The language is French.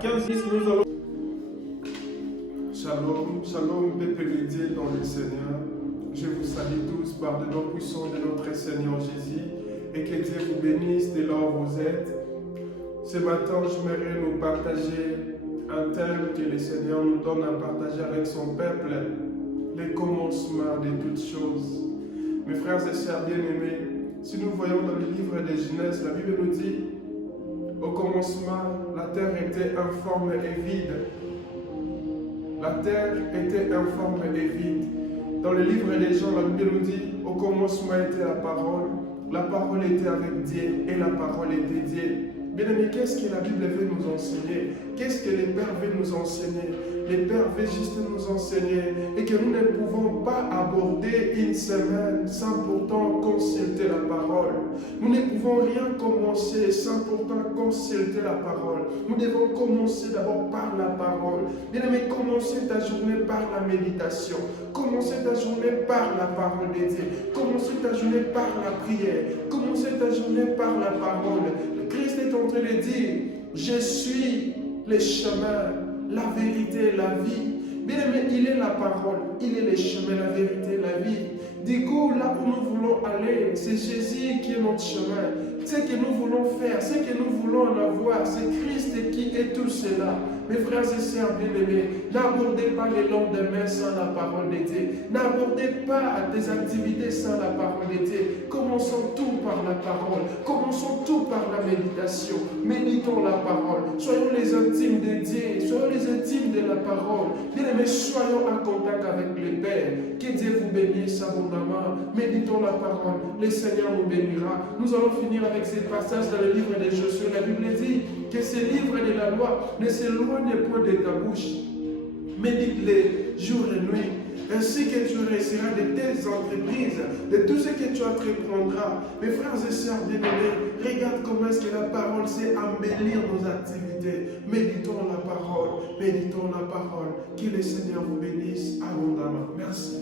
15 nous allons... Shalom, shalom, peuple de Dieu dans le Seigneur. Je vous salue tous par le nom puissant de notre Seigneur Jésus et que Dieu vous bénisse de là où vous êtes. Ce matin, j'aimerais nous partager un thème que le Seigneur nous donne à partager avec son peuple, le commencement de toutes choses. Mes frères et sœurs bien-aimés, si nous voyons dans le livre de Genèse, la Bible nous dit, au commencement, la terre était informe et vide. La terre était informe et vide. Dans le livre des Jean, la Bible nous dit, au commencement était la parole était avec Dieu et la parole était Dieu. Bien-aimés, qu'est-ce que la Bible veut nous enseigner? Qu'est-ce que les pères veulent nous enseigner? Les pères veulent juste nous enseigner et que nous ne pouvons pas aborder une semaine sans pourtant consulter la parole. Nous ne pouvons rien commencer sans pourtant consulter la parole. Nous devons commencer d'abord par la parole. Bien-aimés, commencez ta journée par la méditation. Commencez ta journée par la parole de Dieu. Commencez ta journée par la prière. Commencez ta journée par la parole. Christ est en train de dire, je suis le chemin, la vérité, la vie. Bien aimé, il est la parole, il est le chemin, la vérité, la vie. Du coup, là où nous voulons aller, c'est Jésus qui est notre chemin. Ce que nous voulons faire, ce que nous voulons en avoir, c'est Christ qui est tout cela. Mes frères et sœurs bien-aimés, n'abordez pas les lendemains sans la parole de Dieu. N'abordez pas des activités sans la parole de Dieu. Commençons tout par la parole. Commençons tout par la méditation. Méditons la parole. Soyons les intimes de Dieu. Soyons les intimes de la parole. Bien-aimés, soyons en contact avec le Père. Que Dieu vous bénisse abondamment. Méditons la parole. Le Seigneur nous bénira. Nous allons finir avec ces passages dans le livre de Josué. La Bible dit que ces livres de la loi ne s'éloignent point de ta bouche. Médite-les jour et nuit, ainsi que tu réussiras de tes entreprises, de tout ce que tu entreprendras. Mes frères et sœurs bien-aimés, regarde comment est-ce que la parole sait embellir nos activités. Méditons la parole, méditons la parole. Que le Seigneur vous bénisse abondamment. Merci.